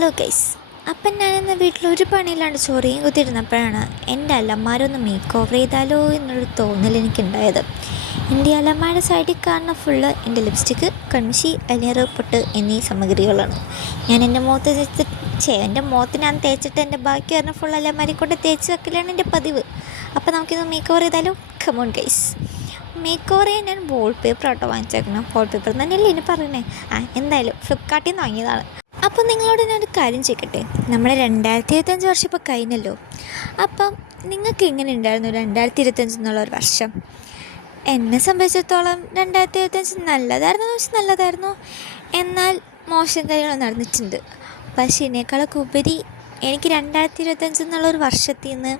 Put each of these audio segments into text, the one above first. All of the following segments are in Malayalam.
ഹലോ ഗൈസ്, അപ്പം ഞാനിന്ന് വീട്ടിലൊരു പണിയില്ലാണ്ട് ചൊറിയും കുത്തിയിരുന്നപ്പോഴാണ് എൻ്റെ അലമാരൊന്ന് മേക്ക് ഓവർ ചെയ്താലോ എന്നൊരു തോന്നൽ എനിക്കുണ്ടായത്. എൻ്റെ അലമാര സൈഡിൽ കാണുന്ന ഫുള്ള് എൻ്റെ ലിപ്സ്റ്റിക്ക്, കൺമഷി, അലിയർ പൊട്ട് എന്നീ സാമഗ്രികളാണ്. ഞാൻ എൻ്റെ മുഖത്ത് ഞാൻ തേച്ചിട്ട് എൻ്റെ ബാക്കി പറഞ്ഞ ഫുൾ അലമാരി കൊണ്ട് തേച്ച് വെക്കലാണ് എൻ്റെ പതിവ്. അപ്പോൾ നമുക്കിന്ന് മേക്ക് ഓവർ ചെയ്താലോ? Come on guys. മേക്ക് ഓവർ ചെയ്യാൻ ഞാൻ വാൾപേപ്പർ ആട്ടോ വാങ്ങിച്ചേക്കണം. വാൾപേപ്പർ തന്നെയല്ലേ ഇനി പറയണേ? എന്തായാലും ഫ്ലിപ്കാർട്ടിൽ നിന്ന് വാങ്ങിയതാണ്. അപ്പോൾ നിങ്ങളോട് ഞാനൊരു കാര്യം ചെയ്യട്ടെ. നമ്മുടെ 2025 വർഷം ഇപ്പോൾ കഴിഞ്ഞല്ലോ. അപ്പം നിങ്ങൾക്ക് എങ്ങനെ ഉണ്ടായിരുന്നു 2025 എന്നുള്ള ഒരു വർഷം? എന്നെ സംബന്ധിച്ചിടത്തോളം 2025 നല്ലതായിരുന്നു. എന്നാൽ മോശം കാര്യങ്ങൾ നടന്നിട്ടുണ്ട്. പക്ഷേ ഇതിനേക്കാളൊക്കെ ഉപരി എനിക്ക് 2025 എന്നുള്ളൊരു വർഷത്തിൽ നിന്ന്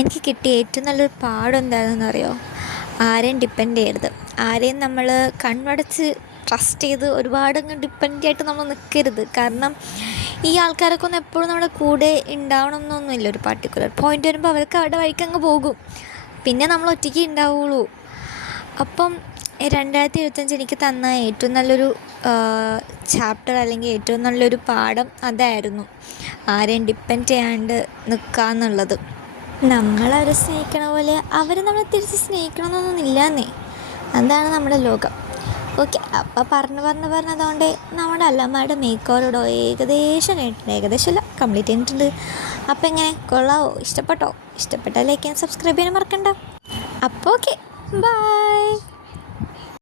എനിക്ക് കിട്ടിയ ഏറ്റവും നല്ലൊരു പാഠം എന്താണെന്ന് അറിയോ? ആരെയും ഡിപ്പെൻഡ് ചെയ്യരുത്. ആരെയും നമ്മൾ കണ്ണടച്ച് ട്രസ്റ്റ് ചെയ്ത് ഒരുപാടങ്ങ് ഡിപ്പെൻഡായിട്ട് നമ്മൾ നിൽക്കരുത്. കാരണം ഈ ആൾക്കാരൊക്കെ ഒന്നും എപ്പോഴും നമ്മുടെ കൂടെ ഉണ്ടാവണമെന്നൊന്നുമില്ല. ഒരു പർട്ടിക്കുലർ പോയിൻ്റ് വരുമ്പോൾ അവർക്ക് അവരുടെ വഴിക്കങ്ങ് പോകും. പിന്നെ നമ്മൾ ഒറ്റയ്ക്ക് ഉണ്ടാവുള്ളൂ. അപ്പം 2025 എനിക്ക് തന്ന ഏറ്റവും നല്ലൊരു ചാപ്റ്റർ അല്ലെങ്കിൽ ഏറ്റവും നല്ലൊരു പാഠം അതായിരുന്നു. ആരെയും ഡിപ്പെൻഡ് ചെയ്യാണ്ട് നിൽക്കുക എന്നുള്ളത്. നമ്മളവരെ സ്നേഹിക്കണ പോലെ അവർ നമ്മളെ തിരിച്ച് സ്നേഹിക്കണമെന്നൊന്നുമില്ലാന്നേ. അതാണ് നമ്മുടെ ലോകം. ഓക്കെ, അപ്പോൾ പറഞ്ഞതുകൊണ്ട് നമ്മുടെ അല്ലമ്മയുടെ മേക്ക് ഓവർ ഏകദേശം കഴിഞ്ഞിട്ടുണ്ട്. കംപ്ലീറ്റ് ചെയ്തിട്ടുണ്ട്. അപ്പോൾ എങ്ങനെ, കൊള്ളാവോ? ഇഷ്ടപ്പെട്ടോ? ഇഷ്ടപ്പെട്ടാൽ ലൈക്ക് ചെയ്യാൻ, സബ്സ്ക്രൈബ് ചെയ്യാൻ മറക്കണ്ട. അപ്പോൾ ഓക്കെ, ബൈ.